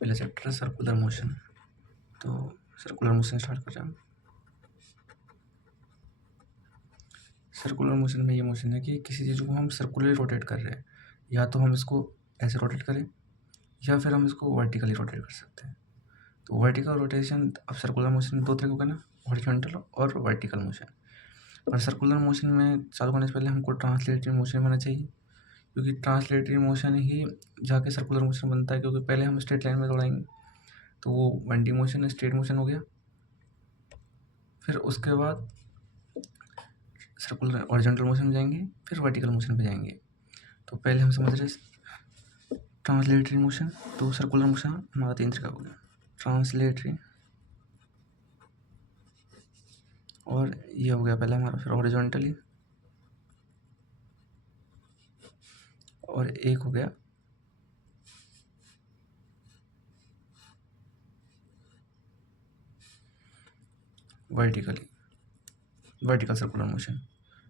पहला चैप्टर है circular motion. तो सर्कुलर मोशन स्टार्ट कर रहे हैं। सर्कुलर मोशन में ये मोशन है कि किसी चीज़ को हम सर्कुलरली रोटेट कर रहे हैं, या तो हम इसको ऐसे रोटेट करें या फिर हम इसको वर्टिकली रोटेट कर सकते हैं। तो वर्टिकल रोटेशन, अब सर्कुलर मोशन दो तरह का होगा ना, हॉरिजॉन्टल और वर्टिकल मोशन। और सर्कुलर मोशन में चालू करने से पहले हमको ट्रांसलेटरी मोशन होना चाहिए, क्योंकि ट्रांसलेटरी मोशन ही जाके सर्कुलर मोशन बनता है। क्योंकि पहले हम स्ट्रेट लाइन में दौड़ाएंगे तो वो 1D मोशन स्ट्रेट मोशन हो गया, फिर उसके बाद सर्कुलर हॉरिजॉन्टल मोशन में जाएंगे, फिर वर्टिकल मोशन पे जाएंगे। तो पहले हम समझ रहे ट्रांसलेटरी मोशन। तो सर्कुलर मोशन हमारा 3 तरह का हो गया, ट्रांसलेटरी, और ये हो गया पहला हमारा, फिर हॉरिजॉन्टली, और एक हो गया वर्टिकली, वर्टिकल सर्कुलर मोशन।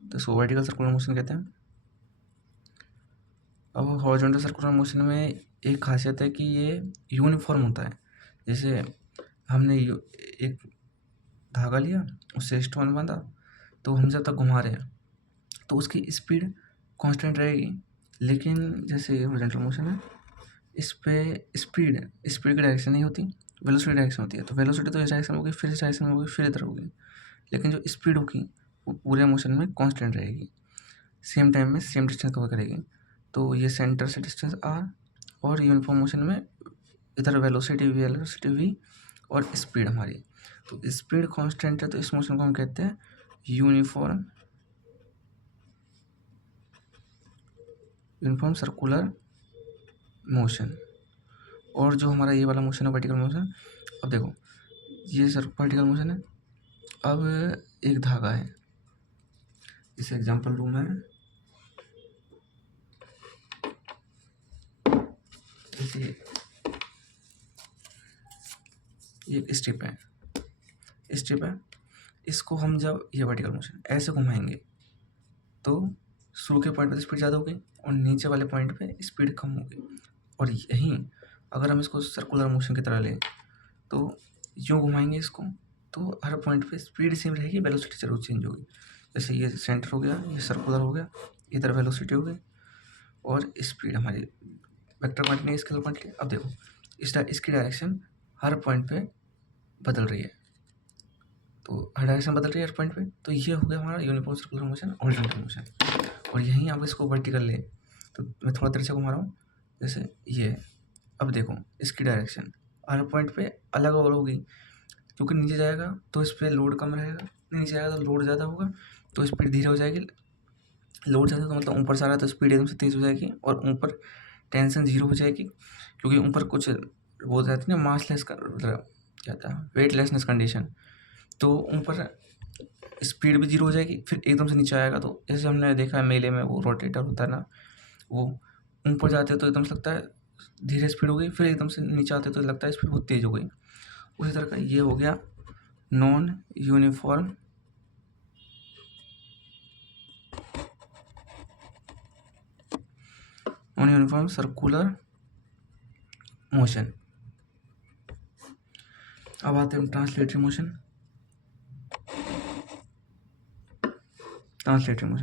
तो इसको वर्टिकल सर्कुलर मोशन कहते हैं। अब हॉरिजॉन्टल सर्कुलर मोशन में एक खासियत है कि ये यूनिफॉर्म होता है। जैसे हमने एक धागा लिया, उससे स्टोन बांधा, तो हम जब तक घुमा रहे हैं तो उसकी स्पीड कांस्टेंट रहेगी। लेकिन जैसे हॉरिजॉन्टल मोशन है, इस पे स्पीड की डायरेक्शन नहीं होती, वेलोसिटी डायरेक्शन होती है। तो वेलोसिटी तो इस डायरेक्शन में होगी, फिर इस डायरेक्शन में होगी, फिर इधर होगी। लेकिन जो स्पीड होगी वो पूरे मोशन में कांस्टेंट रहेगी, सेम टाइम में सेम डिस्टेंस कवर करेगी। तो ये सेंटर से डिस्टेंस r, और यूनिफॉर्म मोशन में इधर वेलोसिटी v और स्पीड हमारी। तो स्पीड कांस्टेंट है, तो इस मोशन को हम कहते हैं यूनिफॉर्म सर्कुलर मोशन। और जो हमारा ये वाला मोशन है वर्टिकल मोशन, अब देखो ये वर्टिकल मोशन है। अब एक धागा है, इस एग्जांपल लूँ मैं, जैसे ये एक स्ट्रिप है, इसको हम जब ये वर्टिकल मोशन ऐसे घुमाएंगे तो शुरू के पॉइंट पे स्पीड ज़्यादा होगी और नीचे वाले पॉइंट पे स्पीड कम होगी। और यहीं अगर हम इसको सर्कुलर मोशन की तरह लें तो यूँ घुमाएंगे इसको तो हर पॉइंट पे स्पीड सेम रहेगी, वेलोसिटी जरूर चेंज होगी। जैसे ये सेंटर हो गया, ये सर्कुलर हो गया, इधर वेलोसिटी हो गई और स्पीड हमारी वेक्टर क्वांटिटी, स्केलर क्वांटिटी। अब देखो इसकी डायरेक्शन हर पॉइंट पे बदल रही है, तो हर डायरेक्शन बदल रही है हर पॉइंट पे। तो ये हो गया हमारा uniform circular motion, horizontal motion. और यहीं आप इसको वर्टिकल ले, तो मैं थोड़ा देर से घुमा रहा हूँ, जैसे ये। अब देखो इसकी डायरेक्शन हर पॉइंट पे अलग अलग होगी, क्योंकि नीचे जाएगा तो इस पर लोड कम रहेगा, नीचे जाएगा तो लोड ज़्यादा होगा, तो स्पीड धीरे हो जाएगी। लोड ज़्यादा तो मतलब ऊपर से आ रहा है तो स्पीड एकदम से तेज़ हो जाएगी, और ऊपर टेंशन 0 हो जाएगी, क्योंकि ऊपर कुछ वो जाती है ना मासलेस का, मतलब क्या था, वेटलेसनेस कंडीशन। तो ऊपर स्पीड भी 0 हो जाएगी, फिर एकदम से नीचे आएगा। तो जैसे हमने देखा है मेले में वो रोटेटर होता है ना, वो ऊपर जाते तो एकदम से लगता है धीरे स्पीड हो गई, फिर एकदम से नीचे आते तो लगता है स्पीड बहुत तेज़ हो गई। उसी तरह का ये हो गया नॉन यूनिफॉर्म सर्कुलर मोशन। अब आते हैं ट्रांसलेटरी मोशन।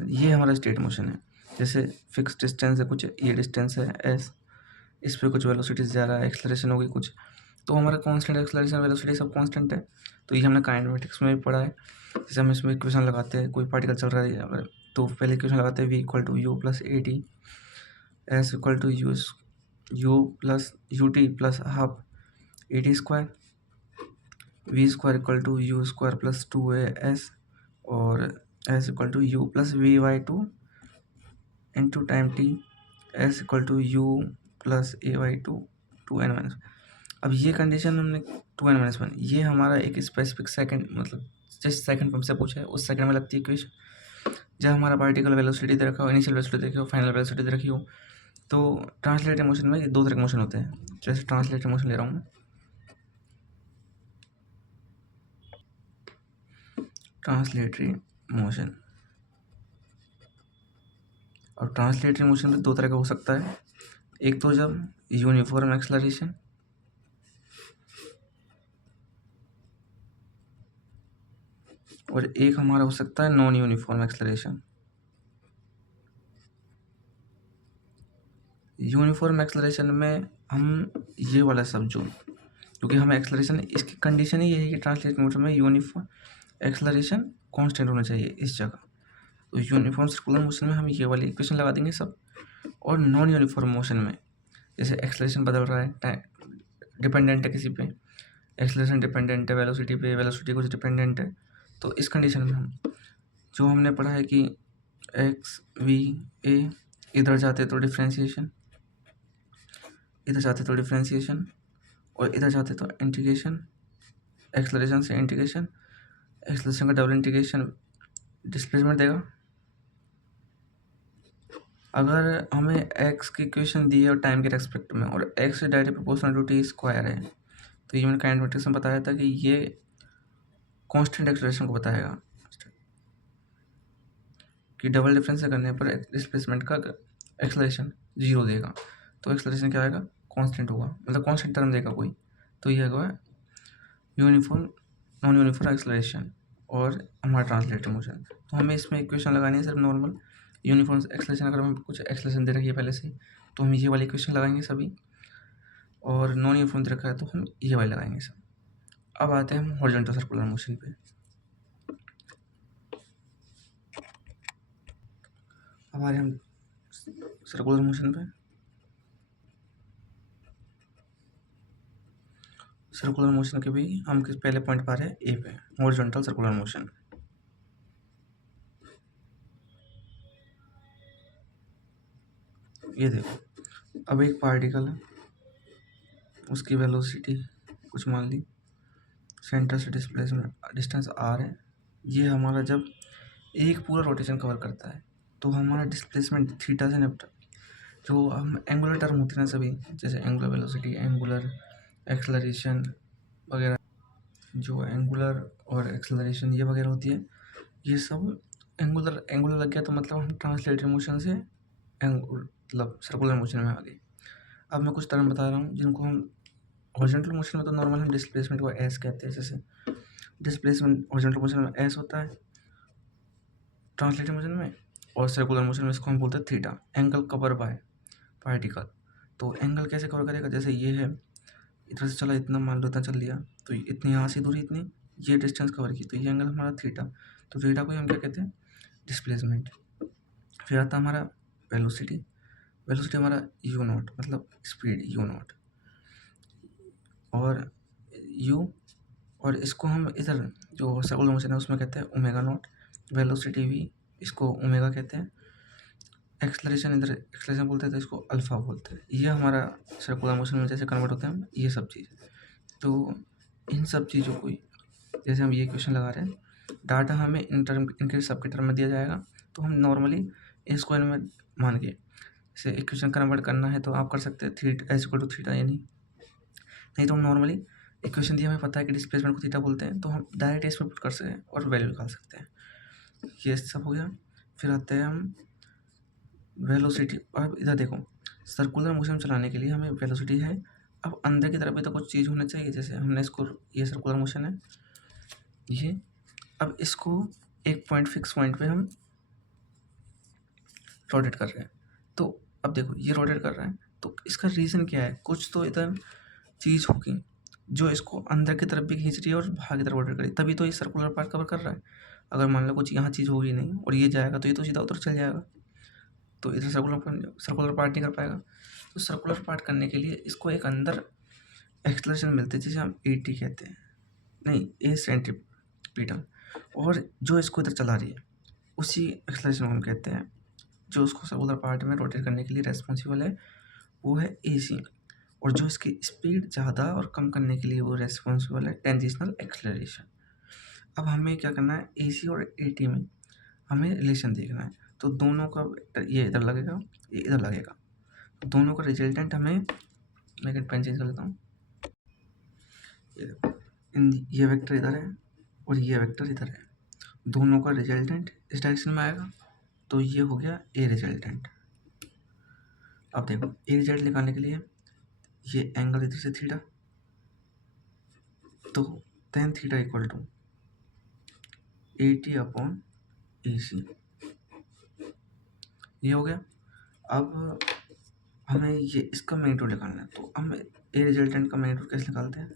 ये हमारा स्टेट मोशन है। जैसे फिक्स डिस्टेंस है कुछ, ये डिस्टेंस है s, इस पर कुछ वेलोसिटी जा रहा है, एक्सलेरेशन होगी कुछ, तो हमारा कांस्टेंट एक्सलेरेशन वेलोसिटी सब कांस्टेंट है। तो ये हमने काइनेमेटिक्स में भी पढ़ा है। जैसे हम इसमें इक्वेशन लगाते हैं, कोई पार्टिकल चल रहा है अगर, तो पहले इक्वेशन लगाते हैं v equal to u plus a t, s equal to u plus u t plus half a t square, v square equal to u square plus 2a s, और s equal to u plus v/2 into time t, s equal to u plus a/2 2n-1। अब ये condition हमने 2n-1, ये हमारा एक specific second, मतलब जिस second हमसे पूछा है उस सेकंड में लगती है इक्वेशन। जब हमारा पार्टिकल वेलोसिटी दे रखा हो, इनिशियल वेलोसिटी दे रखी हो, फाइनल वेलोसिटी दे रखी हो। तो ट्रांसलेटरी मोशन में 2 तरह के मोशन होते हैं। जैसे ट्रांसलेटरी मोशन ले रहा हूँ मैं, ट्रांसलेटरी मोशन। और ट्रांसलेटरी मोशन भी 2 तरह का हो सकता है। एक तो जब यूनिफॉर्म एक्सलरेशन, और एक हमारा हो सकता है non uniform acceleration. Uniform acceleration में हम ये वाला सब जो, क्योंकि हमें एक्सेलरेशन, इसकी कंडीशन ही ये है कि ट्रांसलेट मोशन में यूनिफॉर्म एक्सेलरेशन कांस्टेंट होना चाहिए इस जगह। तो यूनिफॉर्म सर्कुलर मोशन में हम ये वाली इक्वेशन लगा देंगे सब। और नॉन यूनिफॉर्म मोशन में जैसे एक्सेलरेशन बदल रहा है, टाइम डिपेंडेंट है किसी पे, एक्सेलरेशन डिपेंडेंट है वेलोसिटी पे, वेलोसिटी कुछ डिपेंडेंट है, तो इस कंडीशन में हम जो हमने पढ़ा है कि एक्स वी ए, इधर जाते तो डिफ्रेंसिएशन, इधर जाते तो डिफ्रेंसिएशन, और इधर जाते तो इंटीग्रेशन, एक्सेलरेशन से इंटीग्रेशन, एक्सेलरेशन का डबल इंटीग्रेशन डिस्प्लेसमेंट देगा। अगर हमें एक्स की इक्वेशन दी है और टाइम के रेस्पेक्ट में, और x direct proportional to t square है, तो ये मैंने काइनेमेटिक्स में बताया था कि ये कांस्टेंट एक्सेलरेशन को बताएगा कि डबल डिफरेंस करने पर डिस्प्लेसमेंट का एक्सेलरेशन 0 देगा। तो एक्सेलरेशन क्या आएगा, कांस्टेंट होगा, मतलब कांस्टेंट टर्म देगा कोई। तो ये होगा यूनिफॉर्म नॉन यूनिफॉर्म एक्सेलरेशन और हमारा ट्रांसलेटिव मोशन। तो हमें इसमें इक्वेशन लगानी है सिर्फ नॉर्मल यूनिफॉर्म एक्सेलरेशन। अगर हमें कुछ एक्सेलरेशन दे रखी है पहले से, तो हम ये वाली इक्वेशन लगाएंगे सभी, और नॉन यूनिफॉर्म दे रखा है तो हम ये वाली लगाएंगे सब। अब आते हैं हम हॉरिजॉन्टल सर्कुलर मोशन पे। अब आ रहे हम सर्कुलर मोशन पे। सर्कुलर मोशन के भी हम किस पहले पॉइंट पर है ए पे, हॉरिजॉन्टल सर्कुलर मोशन। ये देखो, अब एक पार्टिकल है, उसकी वेलोसिटी कुछ मान ली, सेंटर से डिस्प्लेसमेंट डिस्टेंस आर है। ये हमारा जब एक पूरा रोटेशन कवर करता है तो हमारा डिस्प्लेसमेंट थीटा से निपटा, जो हम एंगुलर टर्म होती है ना सभी, जैसे एंगुलर वेलोसिटी, एंगुलर एक्सेलरेशन वगैरह, जो एंगुलर और एक्सेलरेशन ये वगैरह होती है, ये सब एंगुलर एंगुलर लग गया तो मतलब हम ट्रांसलेटरी मोशन से मतलब सर्कुलर मोशन में आ गए। अब मैं कुछ टर्म बता रहा हूँ जिनको हम हॉरिजॉन्टल मोशन में तो नॉर्मल हम डिस्प्लेसमेंट को एस कहते हैं। जैसे डिस्प्लेसमेंट हॉरिजॉन्टल मोशन में एस होता है ट्रांसलेटरी मोशन में, और सर्कुलर मोशन में इसको हम बोलते हैं theta, angle cover by particle. तो एंगल कैसे कवर करेगा, जैसे ये है, इधर से चला इतना, मान लो इतना चल लिया, तो इतनी यहाँ से दूरी इतनी, ये डिस्टेंस कवर की, तो ये एंगल हमारा थीटा। तो थीटा को हम क्या कहते हैं, डिस्प्लेसमेंट। फिर आता हमारा वेलोसिटी। वेलोसिटी हमारा यू नॉट, मतलब स्पीड यू नॉट, और यू, और इसको हम इधर जो सर्कुलर मोशन है उसमें कहते हैं ओमेगा नॉट। वेलोसिटी भी इसको ओमेगा कहते हैं। एक्सेलरेशन इधर एक्सेलरेशन बोलते हैं तो इसको अल्फा बोलते हैं। ये हमारा सर्कुलर मोशन में जैसे कन्वर्ट होते हैं ये सब चीज़। तो इन सब चीज़ों को जैसे हम ये क्वेश्चन लगा रहे हैं, डाटा हमें इन टर्म इनके सबके टर्म में दिया जाएगा, तो हम नॉर्मली इसको इनमें मान के जैसे इक्वेशन कन्वर्ट करना है तो आप कर सकते हैं theta as equal to theta, यानी नहीं तो हम नॉर्मली इक्वेशन दी हमें पता है कि डिस्प्लेसमेंट को थीटा बोलते हैं, तो हम डायरेक्ट इसमें पुट कर सकते हैं और वैल्यू निकाल सकते हैं। ये सब हो गया। फिर आते हैं हम वेलोसिटी। और इधर देखो, सर्कुलर मोशन चलाने के लिए हमें वेलोसिटी है, अब अंदर की तरफ भी तो कुछ चीज़ होना चाहिए। जैसे हमने इसको, ये सर्कुलर मोशन है ये, अब इसको एक पॉइंट फिक्स पॉइंट पे हम रोटेट कर रहे हैं। तो अब देखो ये रोटेट कर रहा है, तो इसका रीज़न क्या है, कुछ तो इधर चीज़ होगी जो इसको अंदर की तरफ भी खींच रही है और बाहर की तरफ रोटेट कर रही है, तभी तो ये सर्कुलर पार्ट कवर कर रहा है। अगर मान लो कुछ यहाँ चीज़ होगी नहीं और ये जाएगा तो ये तो सीधा उधर चल जाएगा, तो इधर सर्कुलर पार्ट नहीं कर पाएगा। तो सर्कुलर पार्ट करने के लिए इसको एक अंदर एक्सलेशन मिलती है जिसे हम ए टी कहते हैं, नहीं ए सेंट्रीपिटल, और जो इसको इधर चला रही है उसी एक्सलेशन को हम कहते हैं। जो उसको सर्कुलर पार्ट में रोटेट करने के लिए रेस्पॉन्सिबल है वो है ए सी, और जो इसकी स्पीड ज़्यादा और कम करने के लिए वो रेस्पॉन्सिबल है टेंजेशनल एक्सेलरेशन। अब हमें क्या करना है, ए सी और ए टी में हमें रिलेशन देखना है। तो दोनों का ये इधर लगेगा, ये इधर लगेगा, तो दोनों का रिजल्टेंट हमें, मैं पेन चेंज कर लेता हूँ, ये देखो, ये वेक्टर इधर है और ये वेक्टर इधर है, दोनों का रिजल्टेंट इस डायरेक्शन में आएगा, तो ये हो गया ए रिजल्टेंट। अब देखो ए रिजल्ट निकालने के लिए ये एंगल इधर से थीटा, तो tan theta equal to AT/AC, ये हो गया। अब हमें ये इसका मैग्नीट्यूड निकालना है, तो हम ए रिजल्टेंट का मैग्नीट्यूड कैसे निकालते हैं?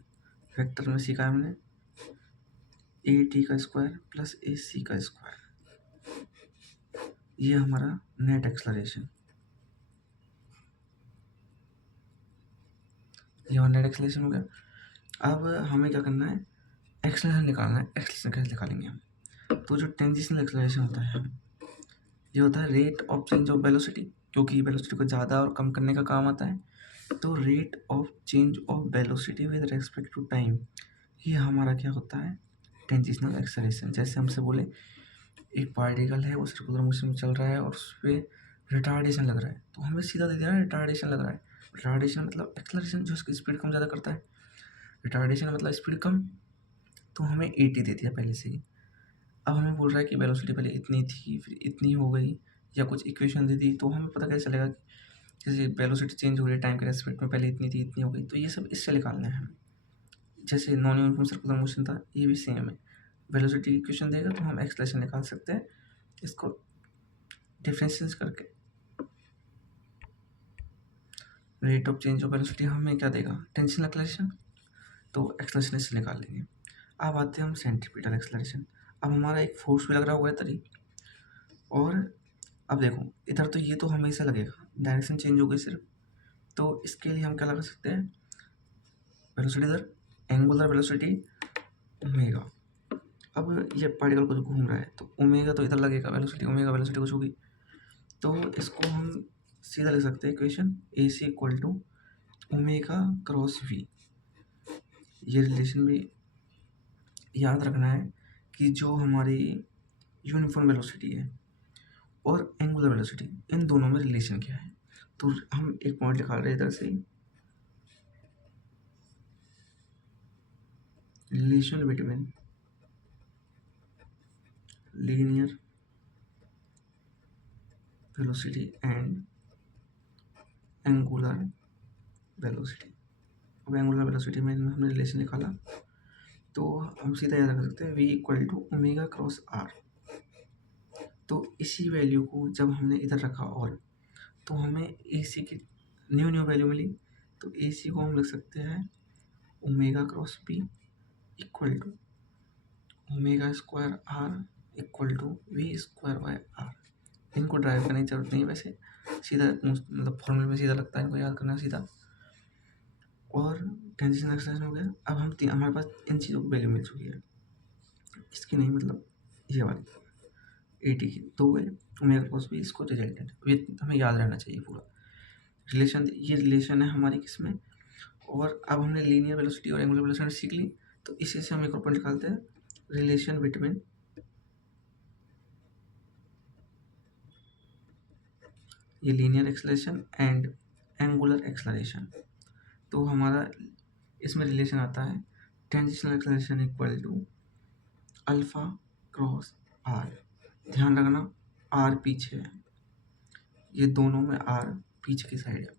वेक्टर में सीखा है हमने, AT का स्क्वायर प्लस AC का स्क्वायर, ये हमारा नेट एक्सलरेशन, ये हमारा नेट एक्सलरेशन हो गया। अब हमें क्या करना है? एक्सलरेशन निकालना है। एक्सलरेशन कैसे निकालेंगे हम? तो जो टेंजेंशियल एक्सलरेशन होता है, ये होता है rate of change of velocity, क्योंकि वेलोसिटी को ज़्यादा और कम करने का काम आता है। तो rate of change of velocity with respect to time, ये हमारा क्या होता है? Tangential acceleration. जैसे हमसे बोले एक पार्टिकल है, वो सर्कुलर मोशन में चल रहा है और उस पर रिटार्डेशन लग रहा है, तो हमें सीधा दे दिया रिटार्डेशन लग रहा है। रिटार्डेशन मतलब एक्सलरेशन, जो उसकी स्पीड कम ज़्यादा करता है। रिटार्डेशन मतलब स्पीड कम, तो हमें 80 दे दिया पहले से ही। अब हमें बोल रहा है कि वेलोसिटी पहले इतनी थी फिर इतनी हो गई, या कुछ इक्वेशन दे दी, तो हमें पता कैसे चलेगा कि जैसे वेलोसिटी चेंज हो रही है टाइम के रेस्पेक्ट में, पहले इतनी थी इतनी हो गई, तो ये सब इससे निकालना है हमें। जैसे नॉन यूनिफॉर्म सर्कुलर मोशन था, ये भी सेम है। वेलोसिटी इक्वेशन देगा तो हम एक्सलेशन निकाल सकते हैं इसको डिफरेंशिएट करके। Rate of change of velocity हमें क्या देगा? टेंशन एक्सलेशन, तो एक्सलेशन इससे निकाल लेंगे। अब आते हैं हम सेंट्रीपिटल एक्सलेशन। अब हमारा एक फोर्स भी लग रहा होगा इधर ही, और अब देखो इधर तो ये तो हमेशा लगेगा, डायरेक्शन चेंज हो गई सिर्फ, तो इसके लिए हम क्या लगा सकते हैं? वेलोसिटी इधर, एंगुलर वेलोसिटी ओमेगा। अब ये पार्टिकल कुछ घूम रहा है, तो ओमेगा तो इधर लगेगा, वेलोसिटी ओमेगा वेलोसिटी कुछ होगी, तो इसको हम सीधा लिख सकते हैं equation AC equal to omega cross V। ये रिलेशन भी याद रखना है कि जो हमारी यूनिफॉर्म वेलोसिटी है और एंगुलर वेलोसिटी, इन दोनों में रिलेशन क्या है। तो हम एक पॉइंट निकाल रहे हैं इधर से, relation between linear velocity and angular velocity. अब एंगुलर वेलोसिटी में हमने रिलेशन निकाला, तो हम सीधा याद रख सकते हैं V equal to omega cross R। तो इसी वैल्यू को जब हमने इधर रखा और, तो हमें AC की न्यू वैल्यू मिली, तो AC को हम लिख सकते हैं omega cross B equal to omega square R equal to V square by R। इनको ड्राइव करने की जरूरत नहीं, वैसे सीधा मतलब फॉर्मूले में सीधा लगता है, इनको याद करना सीधा। और टेंजेंशियल एक्सलेशन हो गया। अब हम हमारे पास इन चीज़ों की वैल्यू मिल चुकी है, इसकी नहीं, मतलब ये वाली 80 की दो है, ओमेगा क्रॉस B, इसको रिजल्टेंट, ये हमें याद रहना चाहिए पूरा रिलेशन। ये रिलेशन है हमारी किसमें? और अब हमने लीनियर वेलोसिटी और एंगुलर वेलोसिटी सीख ली, तो इसी से हम एक और पॉइंट निकालते हैं, रिलेशन बिटवीन ये linear acceleration and angular acceleration. तो हमारा इसमें रिलेशन आता है tangential acceleration equal to alpha cross r. ध्यान रखना आर पीछे है, ये दोनों में आर पीछे की साइड है।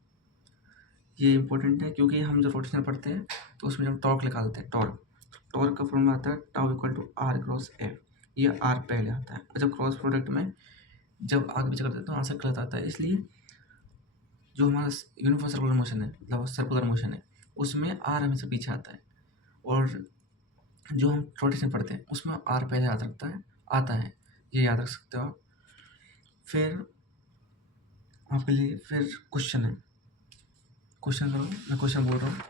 ये इंपॉर्टेंट है क्योंकि हम जो रोटेशन पढ़ते हैं तो उसमें जब टॉर्क निकालते हैं, टॉर्क का फॉर्मूला आता है tau equal to r cross f. ये आर पहले आता है, और जब क्रॉस प्रोडक्ट में जब आगे पीछे करते हैं तो आंसर गलत आता है। इसलिए जो हमारा यूनिफॉर्म सर्कुलर मोशन है, मतलब सर्कुलर मोशन है, उसमें आर हमेशा पीछे आता है, और जो हम रोटेशन पढ़ते हैं उसमें आर पहले आता है। ये याद रख सकते हो आप। फिर आपके लिए फिर क्वेश्चन है, क्वेश्चन करो, मैं क्वेश्चन बोल रहा हूँ।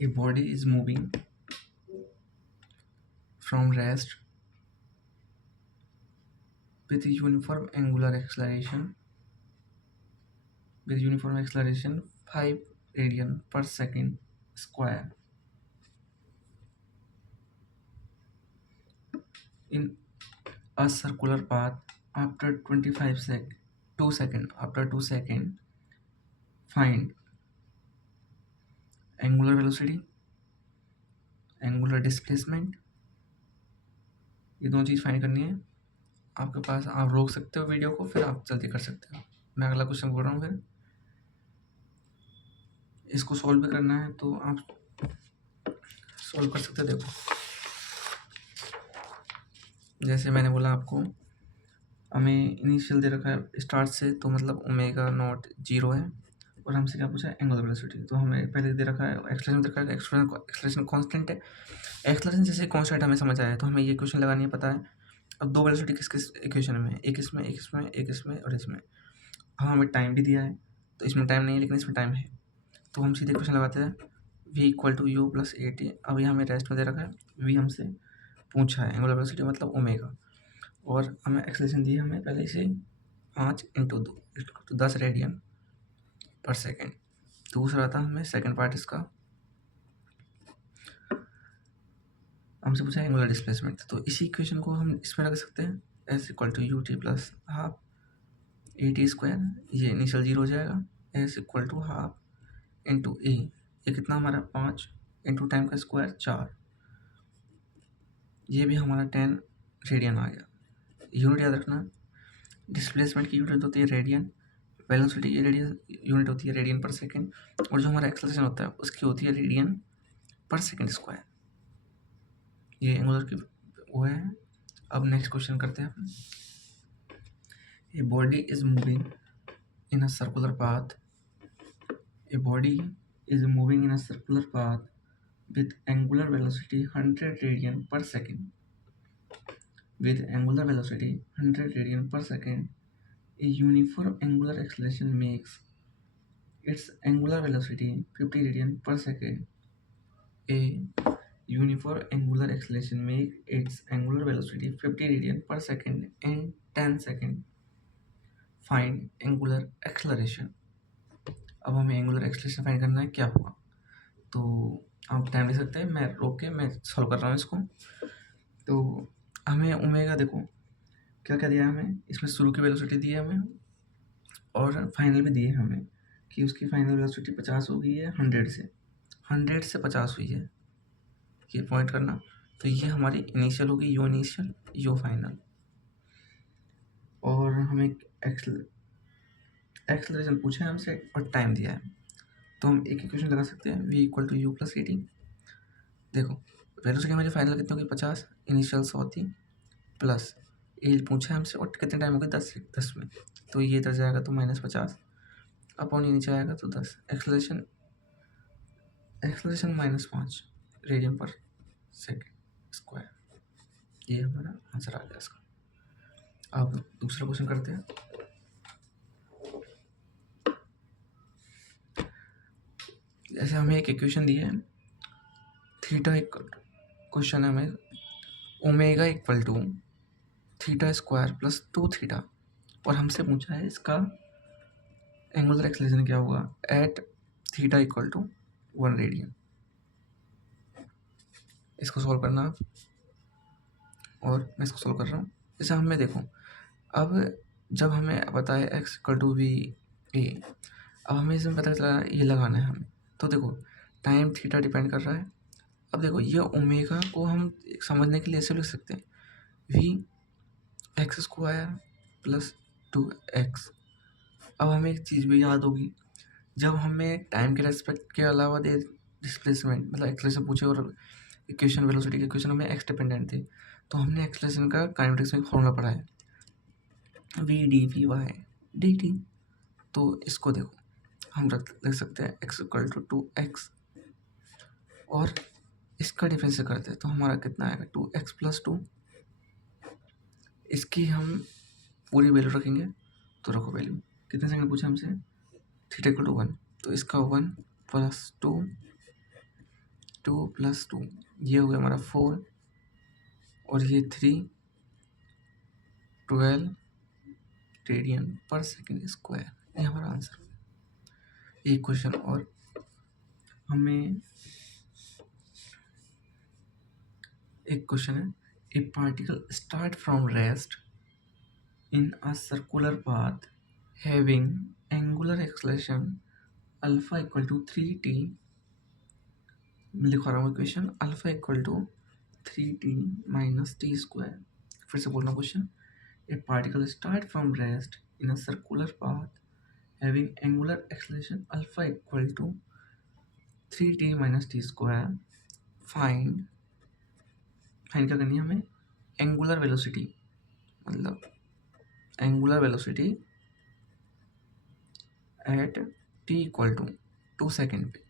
A body is moving from rest with uniform angular acceleration 5 radian per second square in a circular path after 2 second. After 2 second, find angular velocity, angular displacement। ये दोनों चीज़ फाइंड करनी है आपके पास। आप रोक सकते हो वीडियो को, फिर आप जल्दी कर सकते हो। मैं अगला क्वेश्चन बोल रहा हूँ, फिर इसको सॉल्व भी करना है, तो आप सॉल्व कर सकते हैं। देखो, जैसे मैंने बोला आपको, हमें इनिशियल दे रखा है स्टार्ट से, तो मतलब ओमेगा नॉट 0 है, और हमसे क्या पूछा है, एंगुलर वेलोसिटी। तो हमें पहले दे रखा है एक्सलेशन, दे रखा है एक्सलेशन कांस्टेंट है। एक्सलेशन जैसे कांस्टेंट हमें समझ आया, तो हमें ये क्वेश्चन लगानी है, पता है। अब दो वेलोसिटी किस किस इक्वेशन में है, एक इसमें, एक इसमें, एक इसमें और इसमें। हाँ, हमें टाइम भी दिया है, तो इसमें टाइम नहीं है लेकिन इसमें टाइम है, तो हम सीधे क्वेश्चन लगाते हैं v equal to u plus a t. अब यहाँ हमें रेस्ट में दे रखा है, v हमसे पूछा है एंगुलर वेलोसिटी मतलब ओमेगा, और हमें एक्सेलरेशन दी है, हमें पहले इसे 5 इंटू 2 तो 10 रेडियन पर सेकेंड। दूसरा था हमें सेकेंड पार्ट इसका, हमसे पूछा है एंगुलर डिस्प्लेसमेंट, तो इसी इक्वेशन को हम इसमें रख सकते हैं, s equal to u t plus half a t square, ये इनिशियल 0 हो जाएगा, s equal to half into a, ये कितना हमारा 5 इंटू टाइम का स्क्वायर 4, ये भी हमारा 10 रेडियन आ गया। यूनिट याद रखना, डिस्प्लेसमेंट की यूनिट होती है रेडियन, वेलोसिटी की रेडियन यूनिट होती है रेडियन पर सेकेंड, और जो हमारा एक्सेलरेशन होता है उसकी होती है रेडियन पर सेकेंड स्क्वायर। ये एंगुलर की वो है। अब नेक्स्ट क्वेश्चन करते हैं अपन। A body is moving in a circular path, a body is moving in a circular path with angular velocity 100 radian per second, with angular velocity 100 radian per second, a uniform angular acceleration makes its angular velocity 50 radian per second. A uniform angular acceleration makes its angular velocity 50 radian per second in 10 seconds. Find angular acceleration. अब हमें angular acceleration find करना है, क्या होगा। तो आप time ले सकते हैं, मैं रोक के मैं सॉल्व कर रहा हूँ इसको। तो हमें ओमेगा, देखो क्या क्या दिया है हमें, इसमें शुरू की वेलोसिटी दी है हमें, और फाइनल भी दी है हमें, कि उसकी फाइनल वेलोसिटी 50 हो गई है 100 से 50 हुई है, ये पॉइंट करना। तो ये हमारी इनिशियल होगी, यो इनिशियल यो फाइनल, और हमें एक्सलेशन पूछा है हमसे और टाइम दिया है, तो हम एक इक्वेशन लगा सकते हैं, v equal to u plus a t. देखो वेलोसिटी हमारी फाइनल कितनी होगी 50, इनिशियल 100 थी, प्लस ए पूछा है हमसे और कितने टाइम हो गए 10 में, तो ये इधर जाएगा तो -50 अपॉन ये नीचे आएगा तो 10, एक्सलेशन -5 रेडियन पर सेकेंड स्क्वायर, ये हमारा आंसर आ गया इसका। अब दूसरा क्वेश्चन करते हैं। जैसे हमें एक इक्वेशन दी है, थीटा इक्वल, क्वेश्चन है हमें omega equal to theta square plus 2 theta, और हमसे पूछा है इसका एंगुलर एक्सेलरेशन क्या होगा at theta equal to 1 radian. इसको सॉल्व करना, और मैं इसको सॉल्व कर रहा हूँ। जैसे हमें देखो, अब जब हमें पता है x equal to v a, अब हमें इसमें पता चला ये लगाना है हमें, तो देखो टाइम थीटा डिपेंड कर रहा है। अब देखो ये ओमेगा को हम समझने के लिए ऐसे लिख सकते हैं, we x square plus 2x। अब हमें एक चीज़ भी याद होगी, जब हमें टाइम के रेस्पेक्ट के अलावा दे डिस्प्लेसमेंट मतलब एक्सलेशन पूछे और इक्वेशन वेलोसिटी के इक्वेशन में एक्स डिपेंडेंट थे, तो हमने एक्सलेशन का काइनेटिक्स में फॉर्मूला पढ़ा है, v d v y d t. तो इसको देखो हम रख सकते हैं एक्स इक्वल टू 2x, और इसका डिफरेंस करते हैं तो हमारा कितना आएगा 2x प्लस 2। इसकी हम पूरी वैल्यू रखेंगे, तो रखो वैल्यू, कितने सेकंड पूछा हमसे, थीटा इक्वल टू 1, तो इसका 1 प्लस 2 प्लस 2, ये हो गया हमारा 4, और ये 3 12 रेडियन पर सेकेंड स्क्वायर, ये हमारा आंसर। एक क्वेश्चन और, हमें एक क्वेश्चन है, a particle start from rest in a circular path having angular acceleration alpha equal to 3t, लिखा रहा हूँ equation, alpha equal to 3t minus t square. फिर से बोलना question, a particle start from rest in a circular path having angular acceleration alpha equal to 3t minus t square, find find क्या करनी है हमें, एंगुलर वेलोसिटी, मतलब angular velocity at t equal to 2 second पे।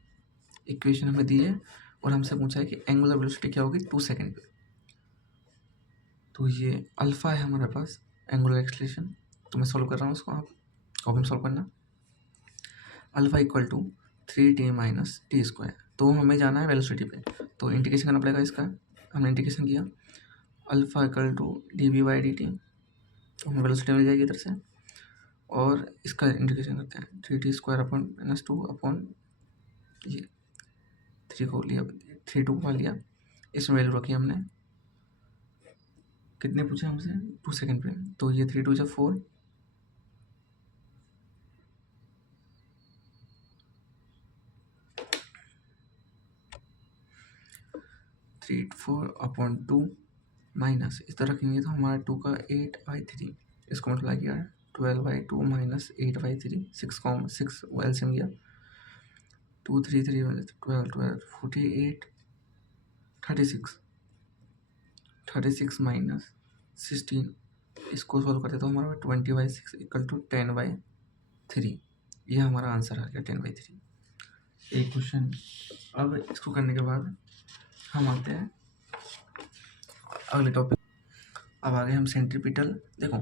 Equation हमें दी है और हमसे पूछा है कि एंगुलर वेलोसिटी क्या होगी 2 सेकेंड पे। तो ये अल्फ़ा है हमारे पास एंगुलर एक्सलेशन। तो मैं सॉल्व कर रहा हूँ उसको, आप कॉपी में सॉल्व करना। Alpha equal to 3t minus t square. तो हमें जाना है वेलोसिटी पे, तो इंटीग्रेशन करना पड़ेगा इसका। हमने इंटीग्रेशन किया, alpha equal to d v by d t, तो हमें वेलोसिटी मिल जाएगी इधर से। और इसका इंटीग्रेशन करते हैं, 3t square upon minus 2 upon ये 3 को लिया, 3 2 को लिया, इसमें वैल्यू रखी हमने, कितने पूछे हमसे 2 सेकेंड पे। तो ये 3 2 जा 4, 3 4 अपॉन 2 माइनस इस तरह रखेंगे तो हमारा 2 का 8/3, इसको मल्टीप्लाई किया 12/2 माइनस 8/3, 6 एलसीएम गया, 2 3 3 12 12 48 36 माइनस 16, इसको सोल्व करते तो हमारा 20/6 इक्वल टू 10/3। यह हमारा आंसर आ गया 10/3। एक क्वेश्चन। अब इसको करने के बाद हम आते हैं अगले टॉपिक। अब आगे हम सेंट्रीपिटल। देखो,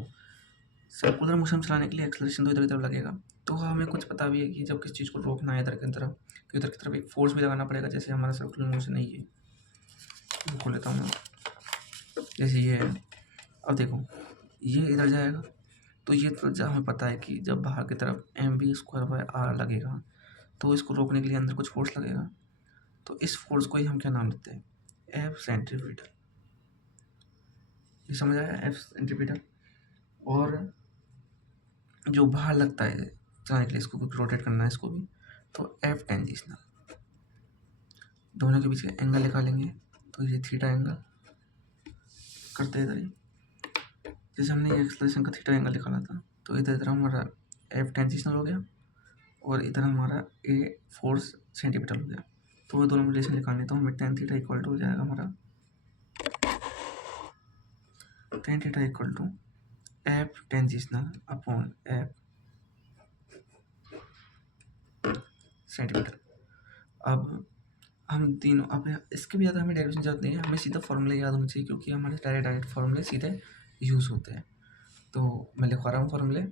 सर्कुलर मोशन चलाने के लिए एक्सेलरेशन तो इधर की तरफ लगेगा, तो हमें कुछ पता भी है कि जब किसी चीज़ को रोकना है इधर की तरफ, तो इधर की तरफ एक फोर्स भी लगाना पड़ेगा। जैसे हमारा सर्कुलर मोशन है, ये खोल लेता हूँ मैं, जैसे ये है। अब देखो, ये इधर जाएगा, तो ये तो हमें पता है कि जब बाहर की तरफ mv² लगेगा, तो इसको रोकने के लिए अंदर कुछ फोर्स लगेगा। तो इस फोर्स को ही हम क्या नाम देते हैं, एफ सेंट्रीपिटल। ये समझ आया, एफ सेंट्रीपिटल। और जो बाहर लगता है चलाने के लिए, इसको रोटेट करना है इसको भी, तो एफ टेंजिशनल। दोनों के बीच का एंगल निकालेंगे, तो ये थीटा एंगल करते हैं इधर ही। जैसे हमने ये एक्सलेशन का थीटा एंगल निकाला था, तो इधर हमारा एफ टेंजिशनल हो गया और इधर हमारा ए फोर्स सेंटीमीटर हो गया। तो वो दोनों रिलेशन निकालने, तो हमें tan थीटा इक्वल टू हो जाएगा हमारा tan theta equal to F tangential upon F centimetre. अब हम तीनों, अब इसके भी ज़्यादा हमें डेरिवेशन जरूरत नहीं है, हमें सीधा फॉर्मूले याद होना चाहिए, क्योंकि हमारे डायरेक्ट फॉर्मूले सीधे यूज़ होते हैं। तो मैं लिखवा रहा हूँ फॉर्मूले।